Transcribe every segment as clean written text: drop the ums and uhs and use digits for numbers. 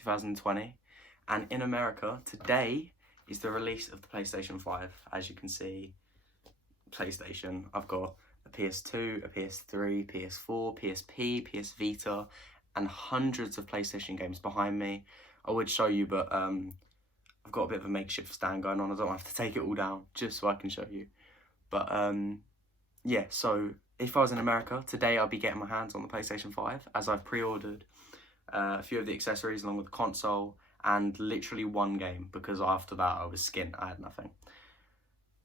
2020. And in America, today is the release of the PlayStation 5. As you can see, PlayStation. I've got a PS2, a PS3, PS4, PSP, PS Vita, and hundreds of PlayStation games behind me. I would show you, but I've got a bit of a makeshift stand going on. I don't have to take it all down just so I can show you. But yeah, so if I was in America, today I'll be getting my hands on the PlayStation 5 as I've pre-ordered a few of the accessories along with the console and literally one game, because after that I was skint, I had nothing.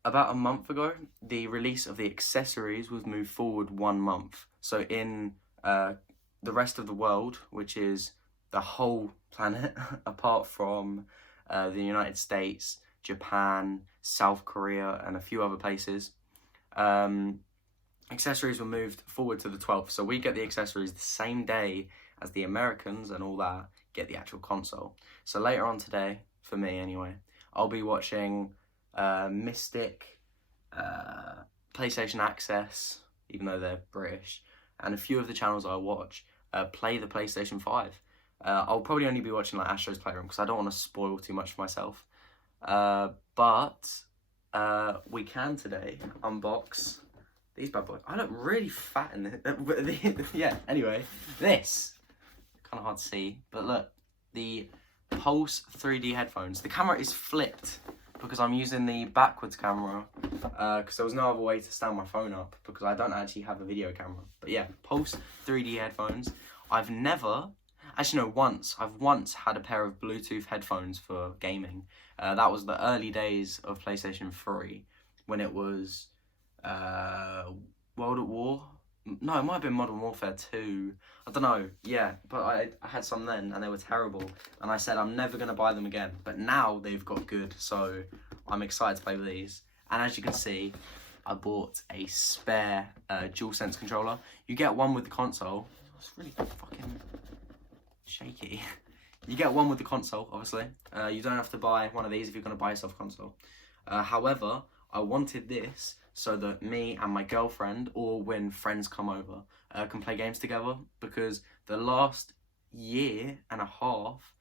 About a month ago, the release of the accessories was moved forward 1 month. So in the rest of the world, which is the whole planet, apart from the United States, Japan, South Korea, and a few other places, accessories were moved forward to the 12th. So we get the accessories the same day as the Americans and all that get the actual console. So later on today, for me anyway, I'll be watching Mystic, PlayStation Access, even though they're British, and a few of the channels I watch play the PlayStation 5. I'll probably only be watching like Astro's Playroom because I don't want to spoil too much for myself. But we can today unbox these bad boys. I look really fat in this. Yeah, anyway, this, kind of hard to see, but look, the Pulse 3D headphones. The camera is flipped because I'm using the backwards camera because there was no other way to stand my phone up because I don't actually have a video camera. But yeah, Pulse 3D headphones. I've once had a pair of Bluetooth headphones for gaming. That was the early days of PlayStation 3 when it was World at War. No, it might have been Modern Warfare 2. I don't know, yeah, but I had some then and they were terrible. And I said I'm never going to buy them again. But now they've got good, so I'm excited to play with these. And as you can see, I bought a spare DualSense controller. You get one with the console. It's really fucking shaky. You get one with the console, obviously. You don't have to buy one of these if you're going to buy yourself a console. However, I wanted this so that me and my girlfriend, or when friends come over, can play games together, because the last year and a half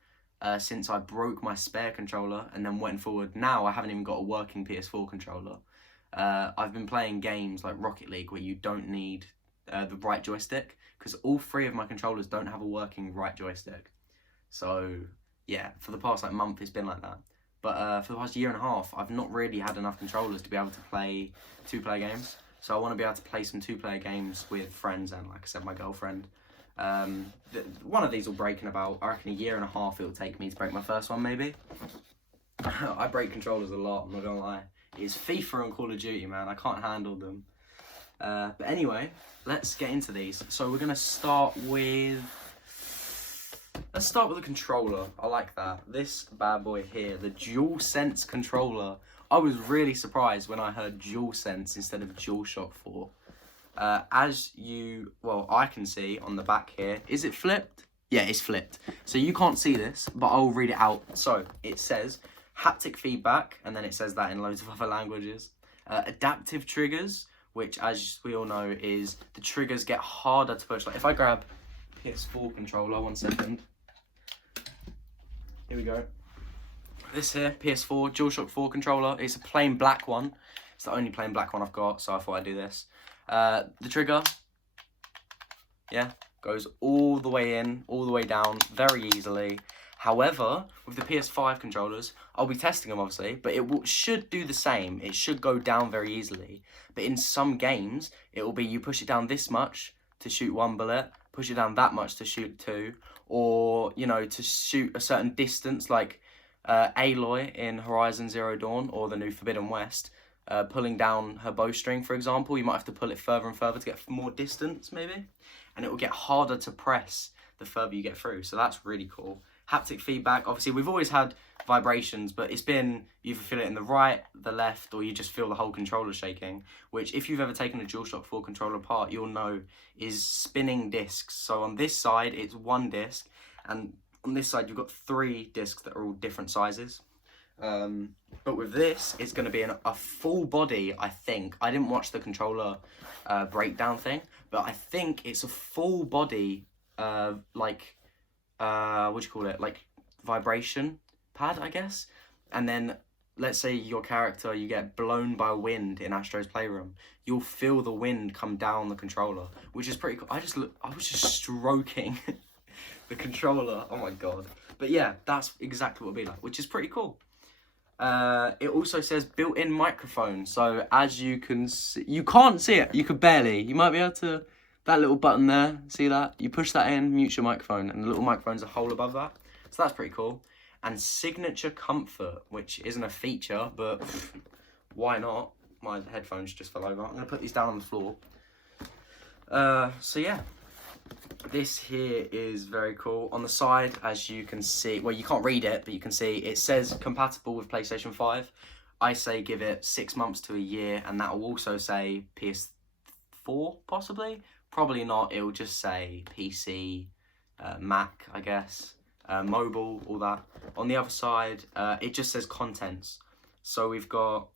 since I broke my spare controller and then went forward, now I haven't even got a working PS4 controller. I've been playing games like Rocket League where you don't need the right joystick, because all three of my controllers don't have a working right joystick. So yeah, for the past month it's been like that. But for the past year and a half, I've not really had enough controllers to be able to play two-player games. So I want to be able to play some two-player games with friends and, like I said, my girlfriend. One of these will break in about, I reckon, a year and a half it'll take me to break my first one, maybe. I break controllers a lot, I'm not gonna lie. It's FIFA and Call of Duty, man. I can't handle them. But anyway, let's get into these. So we're gonna start with... Let's start with the controller. I like that. This bad boy here, the DualSense controller. I was really surprised when I heard DualSense instead of DualShock 4. I can see on the back here. Is it flipped? Yeah, it's flipped. So you can't see this, but I'll read it out. So it says haptic feedback, and then it says that in loads of other languages. Adaptive triggers, which, as we all know, is the triggers get harder to push. Like if I grab PS4 controller, 1 second. Here we go. This here, PS4, DualShock 4 controller. It's a plain black one. It's the only plain black one I've got, so I thought I'd do this. The trigger, yeah, goes all the way in, all the way down, very easily. However, with the PS5 controllers, I'll be testing them obviously, but it should do the same. It should go down very easily. But in some games, it will be you push it down this much to shoot 1 bullet, push it down that much to shoot 2, or, you know, to shoot a certain distance, like Aloy in Horizon Zero Dawn or the new Forbidden West, pulling down her bowstring, for example. You might have to pull it further and further to get more distance, maybe, and it will get harder to press the further you get through, so that's really cool. Haptic feedback, obviously we've always had vibrations, but it's been you either feel it in the right, the left, or you just feel the whole controller shaking, which if you've ever taken a DualShock 4 controller apart, you'll know is spinning discs. So on this side it's 1 disc, and on this side you've got 3 discs that are all different sizes. But with this, it's going to be a full body, I think. I didn't watch the controller breakdown thing, but I think it's a full body, what do you call it? Like vibration pad, I guess. And then let's say your character, you get blown by wind in Astro's Playroom, you'll feel the wind come down the controller, which is pretty cool. I was just stroking the controller. Oh my god. But yeah, that's exactly what it'll be like, which is pretty cool. It also says built-in microphone. So as you can see, you can't see it. You could barely. You might be able to. That little button there, see that? You push that in, mute your microphone, and the little microphone's a hole above that. So that's pretty cool. And signature comfort, which isn't a feature, but why not? My headphones just fell over. I'm going to put these down on the floor. So yeah, this here is very cool. On the side, as you can see, well, you can't read it, but you can see it says compatible with PlayStation 5. I say give it 6 months to a year, and that will also say PS4, possibly. Probably not. It will just say PC, Mac, I guess. Mobile, all that. On the other side, it just says contents. So we've got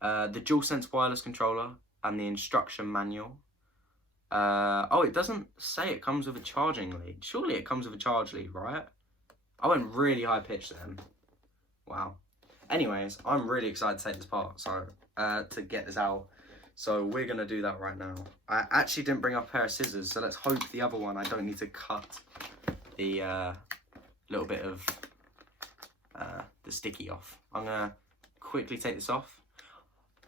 the DualSense wireless controller and the instruction manual. Oh, it doesn't say it comes with a charging lead. Surely it comes with a charge lead, right? I went really high pitched then. Wow. Anyways, I'm really excited to take this apart, so to get this out. So we're going to do that right now. I actually didn't bring up a pair of scissors, so let's hope the other one I don't need to cut the little bit of the sticky off. I'm going to quickly take this off.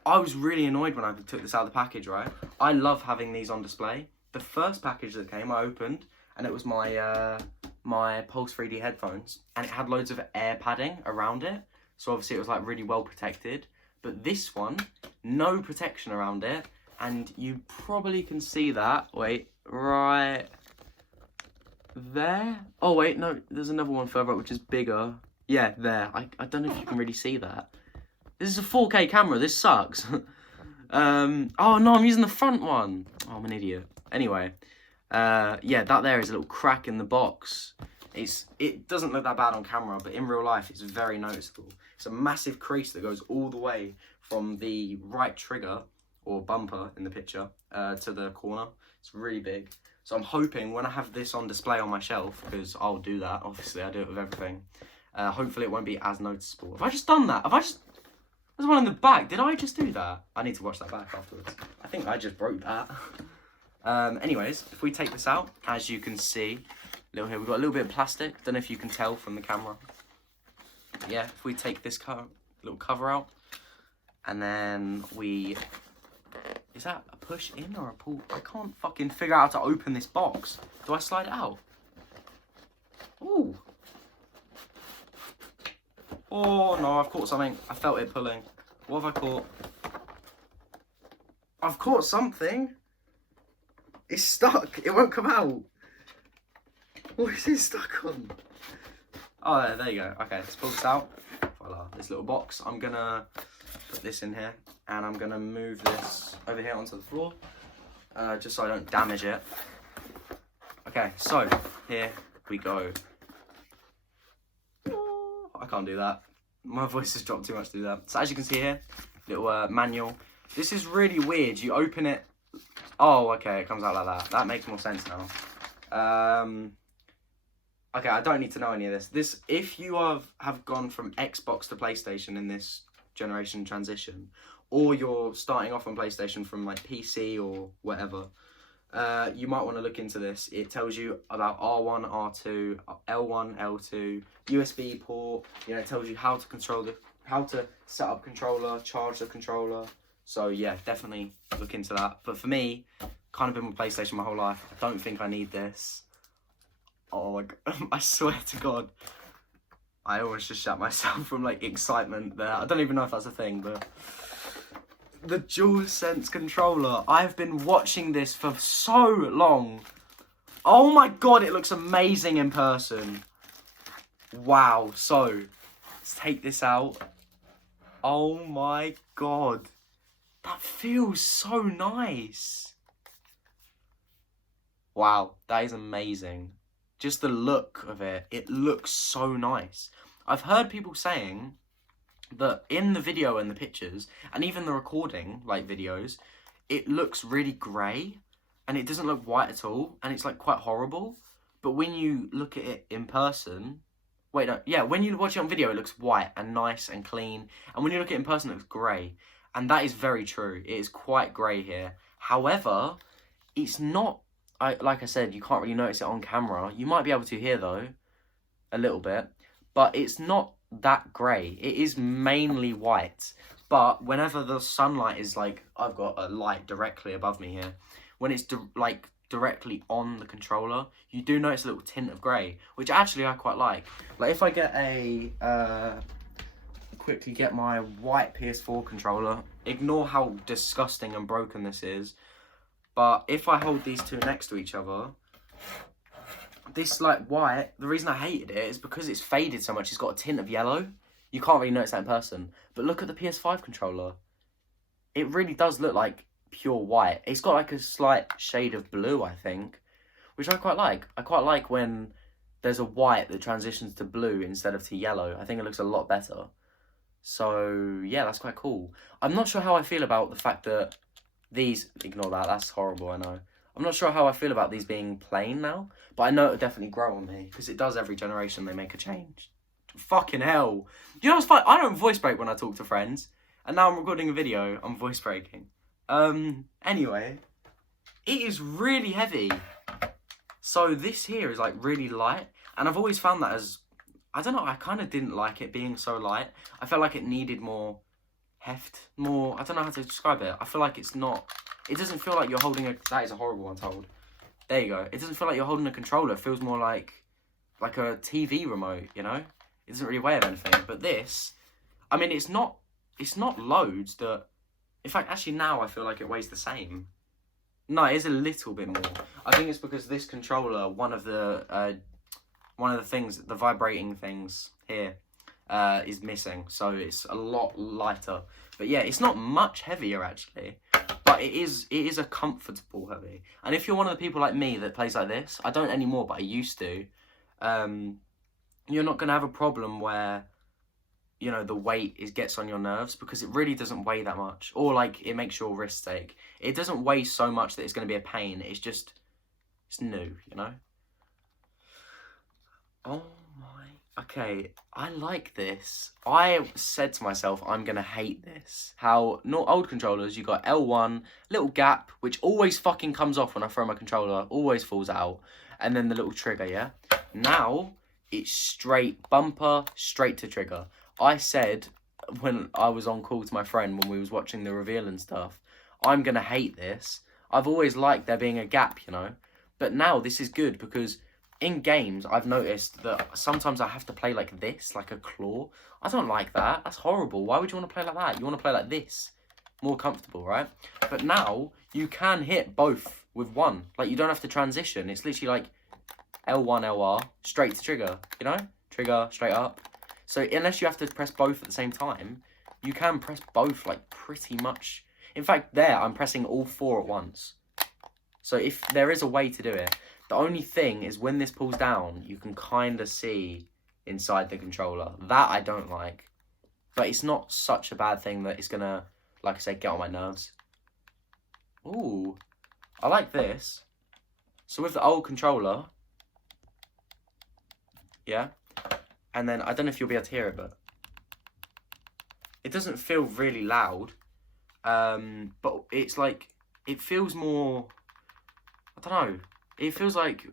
I was really annoyed when I took this out of the package, right? I love having these on display. The first package that came, I opened, and it was my my Pulse 3D headphones, and it had loads of air padding around it. So obviously it was like really well protected. But this one, no protection around it, and you probably can see that. Wait, right there. Oh wait, no, there's another one further up which is bigger. Yeah, there. I don't know if you can really see that. This is a 4K camera. This sucks. Oh no, I'm using the front one. Oh, I'm an idiot. Anyway, yeah, that there is a little crack in the box. It doesn't look that bad on camera, but in real life, it's very noticeable. It's a massive crease that goes all the way from the right trigger or bumper in the picture to the corner. It's really big. So I'm hoping when I have this on display on my shelf, because I'll do that. Obviously, I do it with everything. Hopefully, it won't be as noticeable. Have I just done that? There's one in the back. Did I just do that? I need to watch that back afterwards. I think I just broke that. Anyways, if we take this out, as you can see, little here, we've got a little bit of plastic. Don't know if you can tell from the camera. Yeah, if we take this little cover out, and then we... Is that a push in or a pull? I can't fucking figure out how to open this box. Do I slide it out? Ooh. Oh, no, I've caught something. I felt it pulling. What have I caught? I've caught something. It's stuck. It won't come out. What is it stuck on? Oh, there you go. Okay, let's pull this out. Voila, this little box. I'm going to put this in here. And I'm going to move this over here onto the floor. Just so I don't damage it. Okay, so here we go. I can't do that. My voice has dropped too much to do that. So as you can see here, little manual. This is really weird. You open it. Oh, okay, it comes out like that. That makes more sense now. Okay, I don't need to know any of this. If you have gone from Xbox to PlayStation in this generation transition, or you're starting off on PlayStation from like PC or whatever, you might want to look into this. It tells you about R1, R2, L1, L2, USB port. You know, it tells you how to set up controller, charge the controller. So yeah, definitely look into that. But for me, kind of been with PlayStation my whole life. I don't think I need this. Oh my God, I swear to God, I almost just shut myself from like excitement there. I don't even know if that's a thing, but the DualSense controller. I've been watching this for so long. Oh my God, it looks amazing in person. Wow. So let's take this out. Oh my God, that feels so nice. Wow, that is amazing. Just the look of it, it looks so nice. I've heard people saying that in the video and the pictures, and even the recording, like videos, it looks really grey, and it doesn't look white at all, and it's like quite horrible. But when you look at it in person, Wait, no, yeah, when you watch it on video, it looks white and nice and clean. And when you look at it in person, it looks grey. And that is very true. It is quite grey here. However, it's not, like I said, you can't really notice it on camera. You might be able to here, though, a little bit. But it's not that grey. It is mainly white. But whenever the sunlight is like, I've got a light directly above me here. When it's directly on the controller, you do notice a little tint of grey, which actually I quite like. Like if I get quickly get my white PS4 controller, ignore how disgusting and broken this is, but if I hold these two next to each other, this like white, the reason I hated it is because it's faded so much. It's got a tint of yellow. You can't really notice that in person, but look at the PS5 controller. It really does look like pure white. It's got like a slight shade of blue, I think, which I quite like. I quite like when there's a white that transitions to blue instead of to yellow. I think it looks a lot better. So yeah, that's quite cool. I'm not sure how I feel about the fact that these, ignore that, that's horrible, I know. I'm not sure how I feel about these being plain now, but I know it'll definitely grow on me, because it does every generation, they make a change. Fucking hell. You know what's funny? I don't voice break when I talk to friends, and now I'm recording a video, I'm voice breaking. Anyway, it is really heavy. So this here is like really light, and I've always found that as, I don't know, I kind of didn't like it being so light. I felt like it needed more heft, more, I don't know how to describe it. I feel like it's not, it doesn't feel like you're holding a, that is a horrible one to hold. There you go. It doesn't feel like you're holding a controller. It feels more like a TV remote, you know? It doesn't really weigh anything. But this, I mean, it's not loads that, in fact, actually now I feel like it weighs the same. No, it is a little bit more. I think it's because this controller, one of the things, the vibrating things here, is missing. So it's a lot lighter. But yeah, it's not much heavier actually. But it is a comfortable heavy. And if you're one of the people like me that plays like this, I don't anymore, but I used to, you're not going to have a problem where, you know, the weight gets on your nerves, because it really doesn't weigh that much. Or like it makes your wrist ache. It doesn't weigh so much that it's going to be a pain. It's just, it's new, you know? Oh my, okay, I like this. I said to myself, I'm going to hate this. How, not old controllers, you got L1, little gap, which always fucking comes off when I throw my controller, always falls out. And then the little trigger, yeah? Now, it's straight bumper, straight to trigger. I said, when I was on call to my friend, when we was watching the reveal and stuff, I'm going to hate this. I've always liked there being a gap, you know? But now this is good, because in games, I've noticed that sometimes I have to play like this, like a claw. I don't like that. That's horrible. Why would you want to play like that? You want to play like this. More comfortable, right? But now, you can hit both with one. Like, you don't have to transition. It's literally like L1, LR, straight to trigger, you know? Trigger, straight up. So, unless you have to press both at the same time, you can press both, like, pretty much. In fact, there, I'm pressing all four at once. So, if there is a way to do it. The only thing is when this pulls down, you can kind of see inside the controller. That I don't like. But it's not such a bad thing that it's going to, like I said, get on my nerves. Ooh, I like this. So with the old controller, yeah, and then I don't know if you'll be able to hear it, but it doesn't feel really loud. But it's like, it feels more, I don't know. It feels like,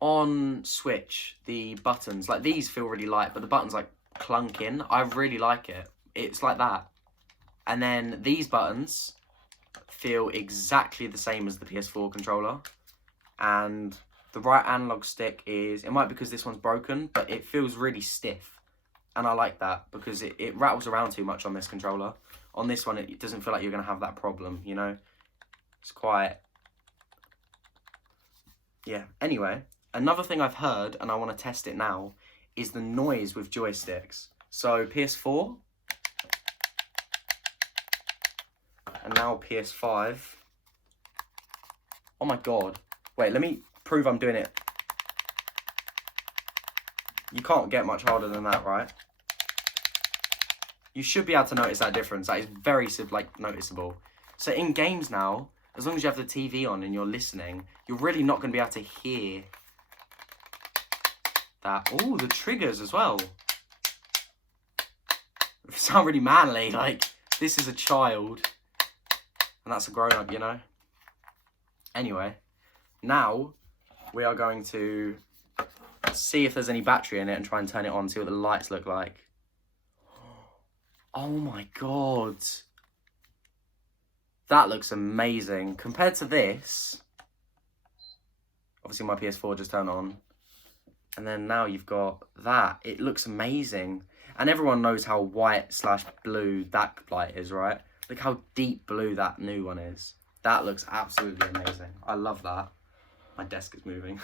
on Switch, the buttons, like these feel really light, but the buttons like clunk in. I really like it. It's like that. And then these buttons feel exactly the same as the PS4 controller. And the right analog stick is, it might be because this one's broken, but it feels really stiff. And I like that because it rattles around too much on this controller. On this one, it doesn't feel like you're going to have that problem, you know? It's quite... Yeah. Anyway, another thing I've heard, and I want to test it now, is the noise with joysticks. So, PS4. And now PS5. Oh my god. Wait, let me prove I'm doing it. You can't get much harder than that, right? You should be able to notice that difference. That is very, like, noticeable. So in games now, as long as you have the TV on and you're listening, you're really not going to be able to hear that. Oh, the triggers as well. They sound really manly, like, this is a child, and that's a grown-up, you know? Anyway, now we are going to see if there's any battery in it and try and turn it on, see what the lights look like. Oh my god. That looks amazing. Compared to this, obviously my PS4 just turned on, and then now you've got that. It looks amazing. And everyone knows how white/blue that light is, right? Look how deep blue that new one is. That looks absolutely amazing. I love that. My desk is moving.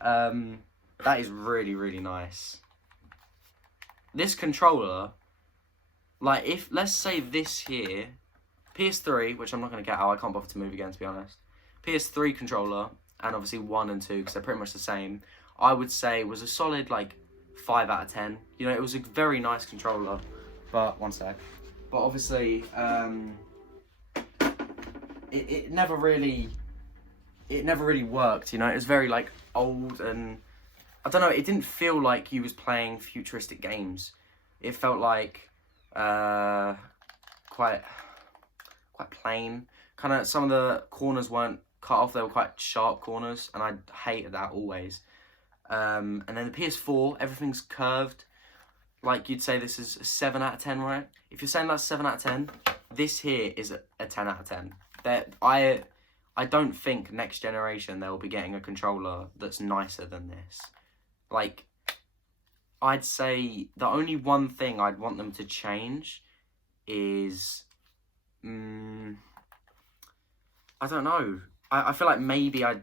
That is really, really nice. This controller, like, if, let's say this here, PS3, which I'm not going to get out, I can't bother to move again, to be honest. PS3 controller, and obviously 1 and 2, because they're pretty much the same, I would say was a solid, like, 5 out of 10. You know, it was a very nice controller. But, one sec. But obviously, it never really worked, you know? It was very, like, old, and I don't know, it didn't feel like you was playing futuristic games. It felt like quite plain. Kind of, some of the corners weren't cut off, they were quite sharp corners, and I hated that always. And then the PS4, everything's curved. Like, you'd say this is a 7 out of 10, right? If you're saying that's 7 out of 10, this here is a 10 out of 10. I don't think next generation they'll be getting a controller that's nicer than this. Like, I'd say the only one thing I'd want them to change is, I don't know. I feel like maybe I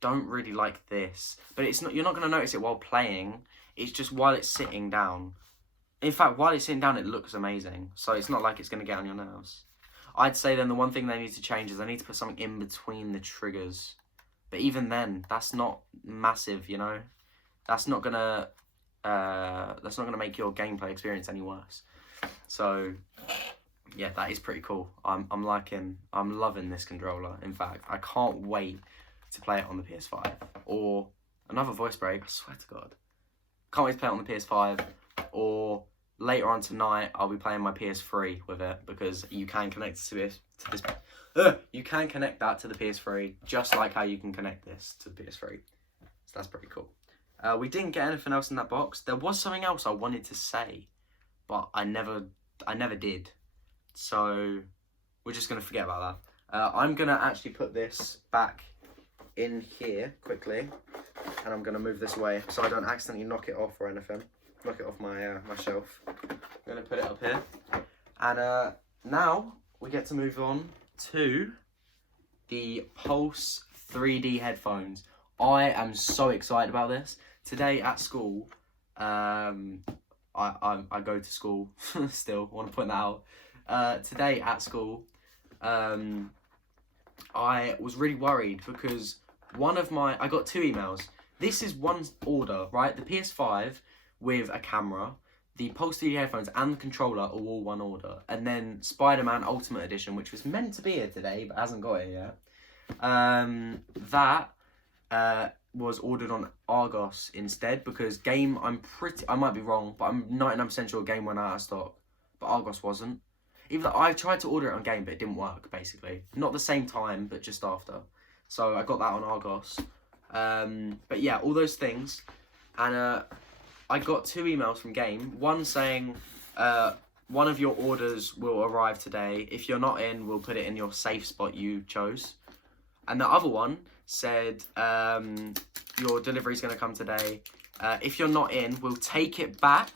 don't really like this, but it's not. You're not going to notice it while playing. It's just while it's sitting down. In fact, while it's sitting down, it looks amazing. So it's not like it's going to get on your nerves. I'd say then the one thing they need to change is they need to put something in between the triggers. But even then, that's not massive, you know. That's not gonna make your gameplay experience any worse. So yeah, that is pretty cool. I'm loving this controller. In fact, I can't wait to play it on the PS5 or another voice break. I swear to God, can't wait to play it on the PS5, or later on tonight I'll be playing my PS3 with it, because you can connect to this. You can connect that to the PS3 just like how you can connect this to the PS3. So that's pretty cool. We didn't get anything else in that box. There was something else I wanted to say, but I never did. So we're just gonna forget about that. I'm gonna actually put this back in here quickly, and I'm gonna move this away so I don't accidentally knock it off or anything. Knock it off my my shelf. I'm gonna put it up here, and now we get to move on to the Pulse 3D headphones. I am so excited about this. Today at school, I go to school still. I want to point that out. Today at school, I was really worried because I got 2 emails. This is one order, right? The PS5 with a camera, the Pulse 3D headphones and the controller are all one order. And then Spider-Man Ultimate Edition, which was meant to be here today but hasn't got it yet. That was ordered on Argos instead, because Game, I might be wrong, but I'm 99% sure Game went out of stock, but Argos wasn't. Even though I tried to order it on Game, but it didn't work, basically. Not the same time, but just after. So I got that on Argos. But yeah, all those things. And I got 2 emails from Game. One saying, one of your orders will arrive today. If you're not in, we'll put it in your safe spot you chose. And the other one said, your delivery's going to come today. If you're not in, we'll take it back.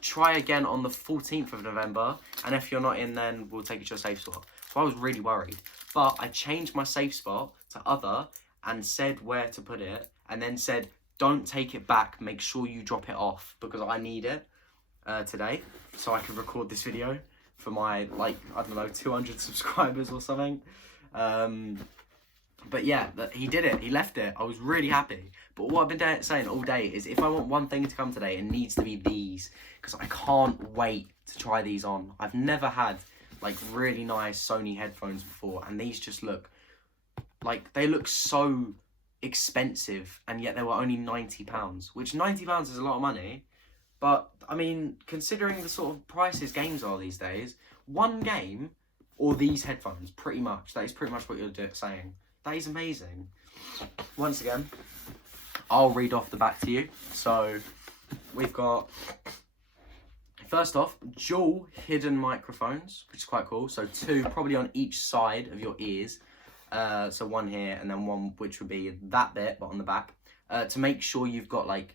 Try again on the 14th of November. And if you're not in, then we'll take it to your safe spot. So I was really worried. But I changed my safe spot to other and said where to put it. And then said, don't take it back. Make sure you drop it off, because I need it today. So I can record this video for my, like, I don't know, 200 subscribers or something. But yeah, he did it. He left it. I was really happy. But what I've been saying all day is, if I want one thing to come today, it needs to be these, because I can't wait to try these on. I've never had like really nice Sony headphones before, and these just look like, they look so expensive, and yet they were only £90, which £90 is a lot of money. But I mean, considering the sort of prices games are these days, one game or these headphones, pretty much, that is pretty much what you're saying. That is amazing. Once again, I'll read off the back to you. So we've got, first off, dual hidden microphones, which is quite cool. So 2 probably on each side of your ears. So 1 here, and then 1 which would be that bit, but on the back, to make sure you've got like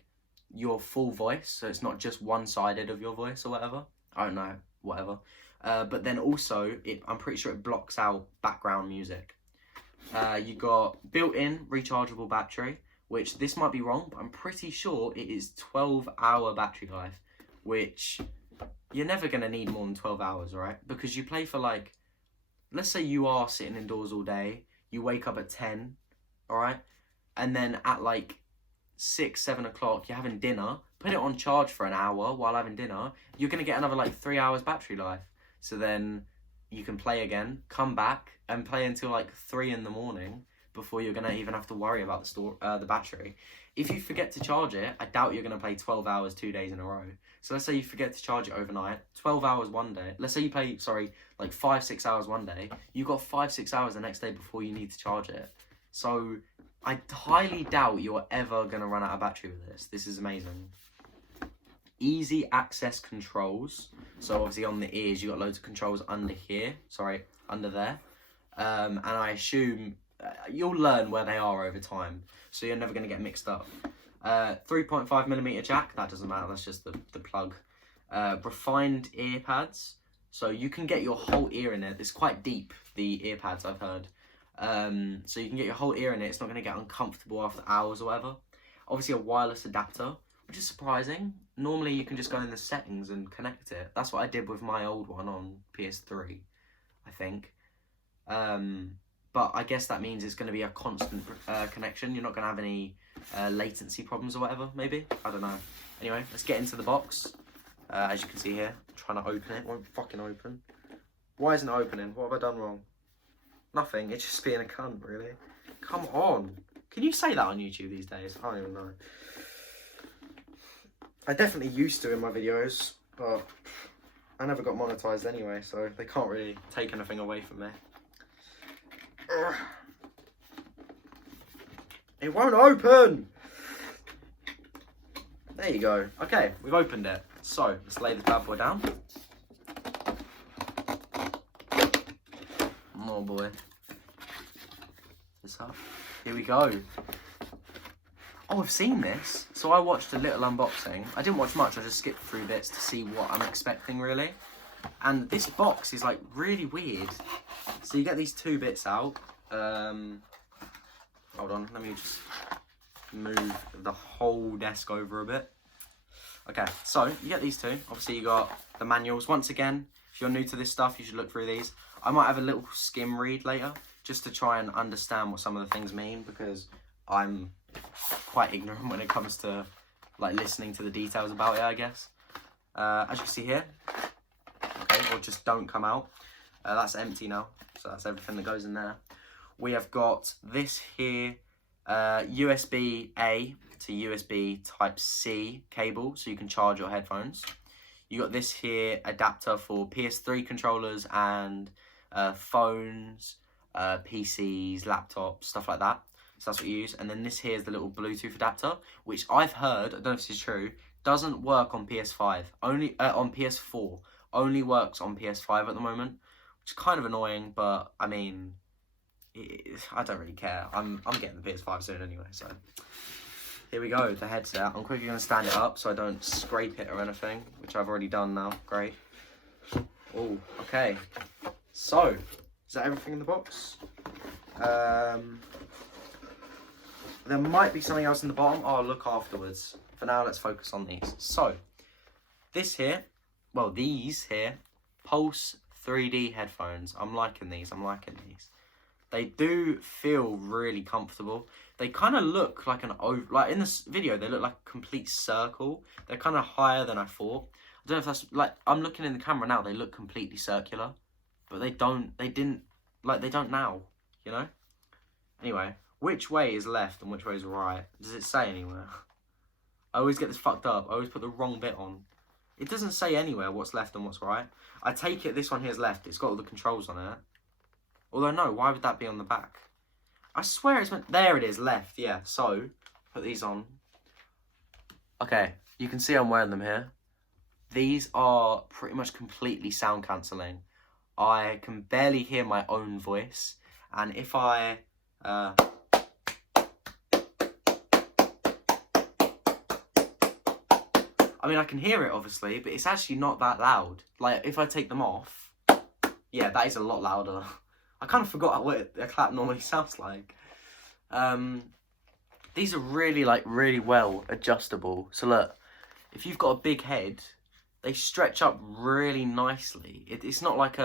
your full voice, so it's not just one-sided of your voice or whatever. I don't know, whatever. But then also, I'm pretty sure it blocks out background music. You got built-in rechargeable battery, which this might be wrong, but I'm pretty sure it is 12-hour battery life, which you're never going to need more than 12 hours, right? Because you play for like, let's say you are sitting indoors all day, you wake up at 10, all right? And then at like 6, 7 o'clock, you're having dinner, put it on charge for an hour while having dinner, you're going to get another like 3 hours battery life. So then you can play again, come back and play until like 3 in the morning before you're going to even have to worry about the battery. If you forget to charge it, I doubt you're going to play 12 hours 2 days in a row. So let's say you forget to charge it overnight, 12 hours one day. Let's say you play, like 5-6 hours one day. You've got 5-6 hours the next day before you need to charge it. So I highly doubt you're ever going to run out of battery with this. This is amazing. Easy access controls. So obviously on the ears, you got loads of controls under here. Under there. And I assume you'll learn where they are over time. So you're never going to get mixed up. 3.5mm jack. That doesn't matter. That's just the plug. Refined ear pads. So you can get your whole ear in it. It's quite deep, the ear pads, I've heard. So you can get your whole ear in it. It's not going to get uncomfortable after hours or whatever. Obviously a wireless adapter, which is surprising. Normally you can just go in the settings and connect it. That's what I did with my old one on PS3, I think. But I guess that means it's going to be a constant connection. You're not going to have any latency problems or whatever, maybe? I don't know. Anyway, let's get into the box. As you can see here, I'm trying to open it. It won't fucking open. Why isn't it opening? What have I done wrong? Nothing. It's just being a cunt, really. Come on. Can you say that on YouTube these days? I don't even know. I definitely used to in my videos, but I never got monetized anyway, so they can't really take anything away from me. It won't open! There you go. Okay, we've opened it. So, let's lay this bad boy down. Oh boy. This up. Here we go. Oh, I've seen this. So I watched a little unboxing. I didn't watch much, I just skipped through bits to see what I'm expecting, really. And this box is, like, really weird. So you get these 2 bits out. Hold on, let me just move the whole desk over a bit. Okay, so you get these 2. Obviously you got the manuals. Once again, if you're new to this stuff, you should look through these. I might have a little skim read later, just to try and understand what some of the things mean, because I'm quite ignorant when it comes to like listening to the details about it, I guess. As you can see here, okay, or just don't come out. That's empty now, so that's everything that goes in there. We have got this here, USB-A to USB Type-C cable, so you can charge your headphones. You got this here adapter for PS3 controllers and phones, PCs, laptops, stuff like that. So that's what you use. And then this here is the little Bluetooth adapter, which I've heard, I don't know if this is true, doesn't work on PS5, only on PS4. Only works on PS5 at the moment, which is kind of annoying, but I mean, I don't really care. I'm getting the PS5 soon anyway, so. Here we go, the headset. I'm quickly going to stand it up so I don't scrape it or anything, which I've already done now. Great. Oh, okay. So, is that everything in the box? There might be something else in the bottom. I'll look afterwards. For now, let's focus on these. So, this here, well, these here, Pulse 3D headphones. I'm liking these. They do feel really comfortable. They kind of look like an like in this video, they look like a complete circle. They're kind of higher than I thought. I don't know if that's like, I'm looking in the camera now, they look completely circular. but they didn't now, you know? Anyway, which way is left and which way is right? Does it say anywhere? I always get this fucked up. I always put the wrong bit on. It doesn't say anywhere what's left and what's right. I take it this one here is left. It's got all the controls on it. Although, no, why would that be on the back? I swear it's meant... There it is, left, yeah. So, put these on. Okay, you can see I'm wearing them here. These are pretty much completely sound cancelling. I can barely hear my own voice. And if I... I mean, I can hear it, obviously, but it's actually not that loud. Like, if I take them off... Yeah, that is a lot louder. I kind of forgot what a clap normally sounds like. These are really, like, really well adjustable. So, look, if you've got a big head... They stretch up really nicely. It's not like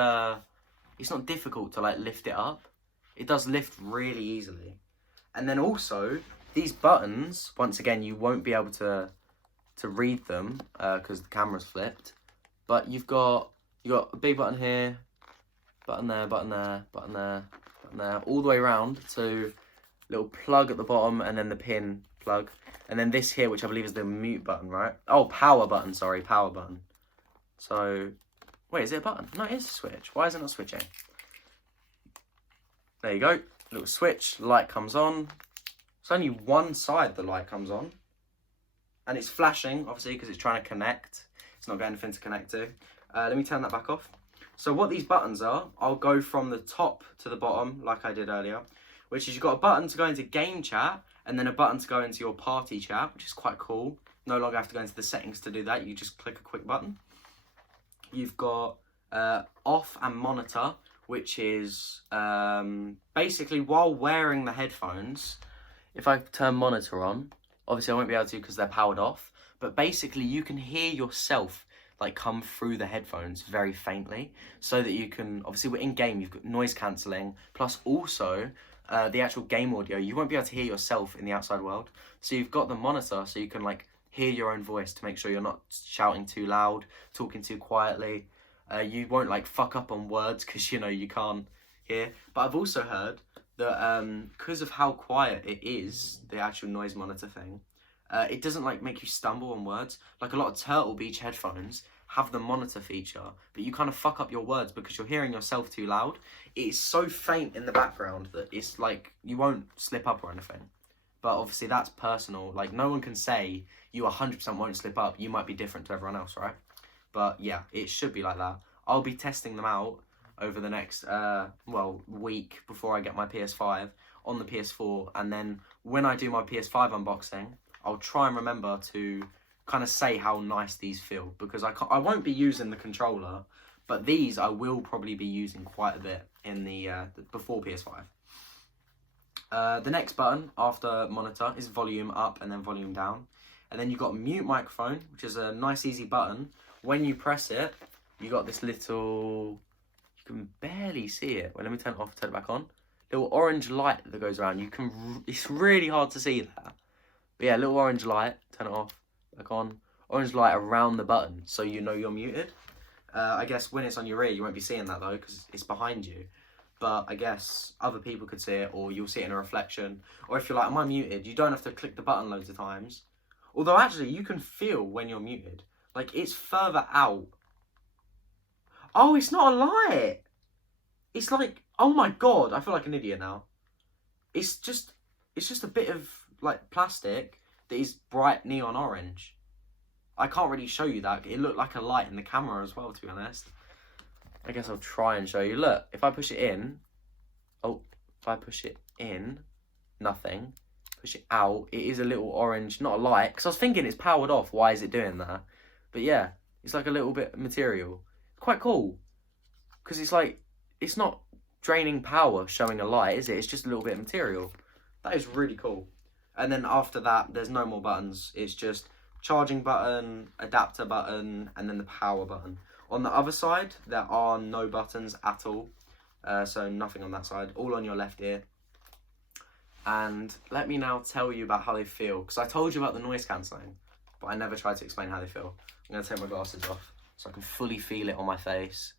it's not difficult to like lift it up. It does lift really easily. And then also these buttons, once again, you won't be able to read them because the camera's flipped. But you got a big button here, button there, button there, button there, button there, all the way around to little plug at the bottom and then the pin plug. And then this here, which I believe is the mute button, right? Oh, power button, sorry, power button. So, wait, is it a button? No, it is a switch. Why is it not switching? There you go. Little switch, light comes on. It's only one side the light comes on. And it's flashing, obviously, because it's trying to connect. It's not got anything to connect to. Let me turn that back off. So what these buttons are, I'll go from the top to the bottom, like I did earlier. Which is you've got a button to go into game chat, and then a button to go into your party chat, which is quite cool. No longer have to go into the settings to do that. You just click a quick button. You've got off and monitor, which is basically while wearing the headphones, if I turn monitor on, obviously I won't be able to because they're powered off, but basically you can hear yourself like come through the headphones very faintly, so that you can, obviously we're in game, you've got noise cancelling, plus also the actual game audio, you won't be able to hear yourself in the outside world. So you've got the monitor so you can like hear your own voice to make sure you're not shouting too loud, talking too quietly. You won't like fuck up on words because you know you can't hear. But I've also heard that because of how quiet it is, the actual noise monitor thing, it doesn't like make you stumble on words. Like a lot of Turtle Beach headphones have the monitor feature, but you kind of fuck up your words because you're hearing yourself too loud. It is so faint in the background that it's like you won't slip up or anything. But obviously that's personal. Like no one can say you 100% won't slip up. You might be different to everyone else, right? But yeah, it should be like that. I'll be testing them out over the next week before I get my PS5 on the PS4, and then when I do my PS5 unboxing, I'll try and remember to kind of say how nice these feel, because I won't be using the controller, but these I will probably be using quite a bit in the before PS5. The next button after monitor is volume up and then volume down, and then you've got mute microphone, which is a nice easy button. When you press it, you got this little, you can barely see it. Well, let me turn it off, turn it back on. Little orange light that goes around. You can, it's really hard to see that. But yeah, little orange light, turn it off, back on. Orange light around the button, so you know you're muted. I guess when it's on your ear, you won't be seeing that though, because it's behind you. But I guess other people could see it, or you'll see it in a reflection. Or if you're like, am I muted? You don't have to click the button loads of times. Although actually, you can feel when you're muted. Like, it's further out. Oh, it's not a light. It's like, oh my God, I feel like an idiot now. It's just a bit of, like, plastic that is bright neon orange. I can't really show you that. It looked like a light in the camera as well, to be honest. I guess I'll try and show you. Look, if I push it in, oh, if I push it in, nothing. Push it out, it is a little orange, not a light, because I was thinking it's powered off, why is it doing that? But yeah, it's like a little bit of material. Quite cool, because it's like, it's not draining power showing a light, is it? It's just a little bit of material. That is really cool. And then after that, there's no more buttons. It's just charging button, adapter button, and then the power button. On the other side, there are no buttons at all. So nothing on that side, all on your left ear. And let me now tell you about how they feel, because I told you about the noise cancelling, but I never tried to explain how they feel. I'm going to take my glasses off so I can fully feel it on my face.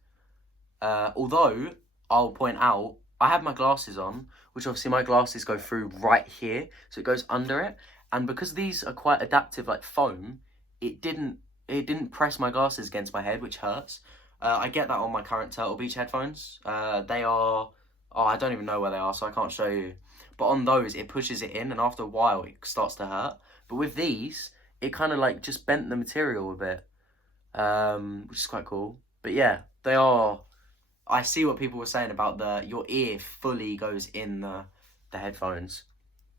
Although, I'll point out, I have my glasses on, which obviously my glasses go through right here, so it goes under it. And because these are quite adaptive, like foam, it didn't press my glasses against my head, which hurts. I get that on my current Turtle Beach headphones. They are, oh, I don't even know where they are, so I can't show you. But on those, it pushes it in, and after a while, it starts to hurt. But with these, it kind of like just bent the material a bit, which is quite cool. But yeah, they are. I see what people were saying about your ear fully goes in the headphones.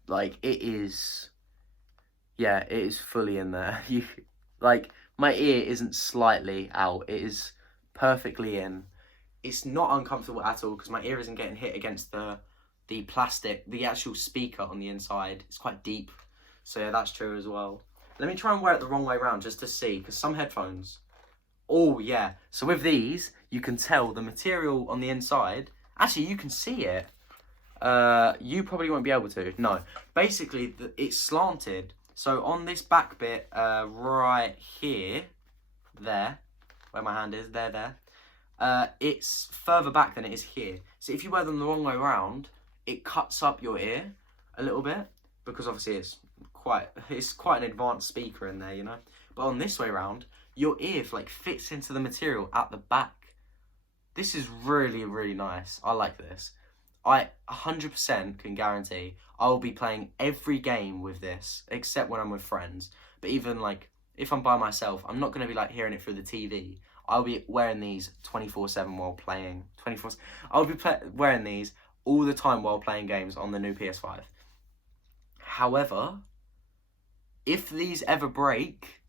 Like it is, yeah, it is fully in there. You like my ear isn't slightly out. It is perfectly in. It's not uncomfortable at all because my ear isn't getting hit against the plastic, the actual speaker on the inside. It's quite deep, so yeah, that's true as well. Let me try and wear it the wrong way around just to see, because some headphones. Oh yeah, so with these, you can tell the material on the inside. Actually, you can see it. You probably won't be able to. No, basically, it's slanted. So on this back bit, right here, there, where my hand is, there. It's further back than it is here. So if you wear them the wrong way around, it cuts up your ear a little bit, because obviously it's quite an advanced speaker in there, you know. But on this way around, your ear like fits into the material at the back. This is really, really nice. I like this. I 100% can guarantee I will be playing every game with this, except when I'm with friends. But even like if I'm by myself, I'm not going to be like hearing it through the TV. I'll be wearing these 24/7 while playing. I'll be wearing these all the time while playing games on the new PS5. However, if these ever break,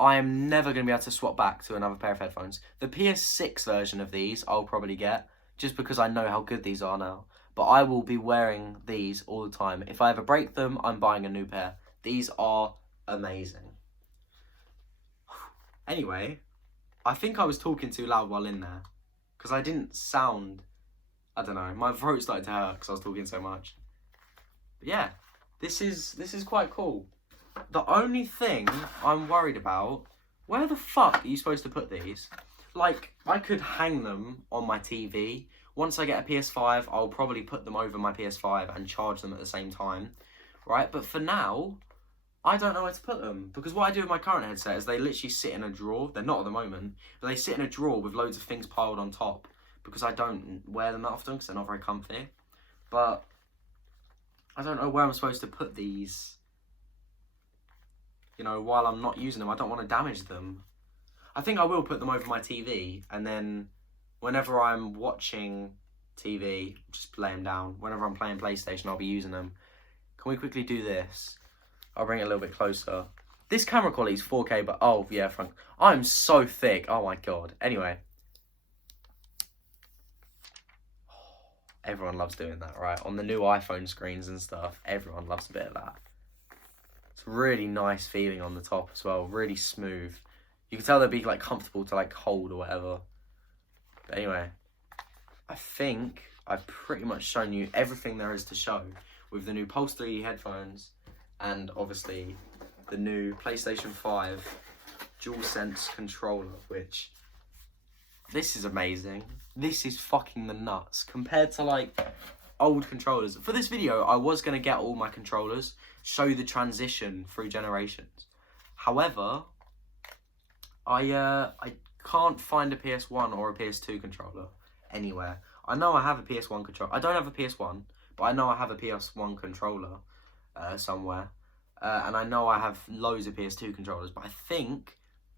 I am never going to be able to swap back to another pair of headphones. The PS6 version of these I'll probably get, just because I know how good these are now. But I will be wearing these all the time. If I ever break them, I'm buying a new pair. These are amazing. Anyway, I think I was talking too loud while in there, because I didn't sound, I don't know, my throat started to hurt because I was talking so much. But yeah, this is quite cool. The only thing I'm worried about, where the fuck are you supposed to put these? Like, I could hang them on my TV. Once I get a PS5, I'll probably put them over my PS5 and charge them at the same time, right? But for now, I don't know where to put them, because what I do with my current headset is they literally sit in a drawer. They're not at the moment, but they sit in a drawer with loads of things piled on top, because I don't wear them that often because they're not very comfy. But I don't know where I'm supposed to put these, you know, while I'm not using them. I don't want to damage them. I think I will put them over my TV, and then whenever I'm watching TV, just lay them down. Whenever I'm playing PlayStation, I'll be using them. Can we quickly do this? I'll bring it a little bit closer. This camera quality is 4K, but oh yeah, Frank, I'm so thick. Oh my god. Anyway, everyone loves doing that, right? On the new iPhone screens and stuff, everyone loves a bit of that. It's really nice feeling on the top as well, really smooth. You can tell they'll be like comfortable to like hold or whatever. But anyway, I think I've pretty much shown you everything there is to show with the new Pulse 3D headphones and obviously the new PlayStation 5 DualSense controller, which, this is amazing. This is fucking the nuts compared to like old controllers. For this video, I was going to get all my controllers, show the transition through generations. However, I can't find a PS1 or a PS2 controller anywhere. I know I have a PS1 controller. I don't have a PS1, but I know I have a PS1 controller somewhere. And I know I have loads of PS2 controllers, but I think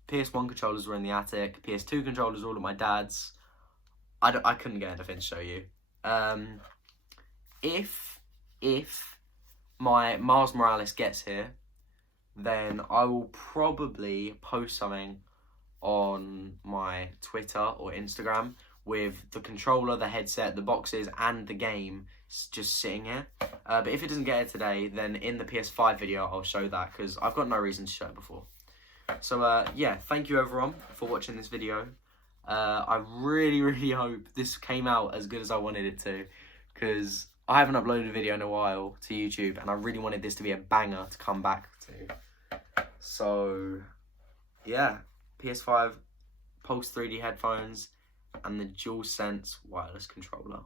PS1 controllers were in the attic. PS2 controllers were all at my dad's. I couldn't get anything to show you. If my Miles Morales gets here, then I will probably post something on my Twitter or Instagram with the controller, the headset, the boxes, and the game just sitting here. But if it doesn't get here today, then in the PS5 video, I'll show that, because I've got no reason to show it before. So, yeah, thank you everyone for watching this video. I really, really hope this came out as good as I wanted it to, because I haven't uploaded a video in a while to YouTube, and I really wanted this to be a banger to come back to. So, yeah, PS5 Pulse 3D headphones and the DualSense wireless controller.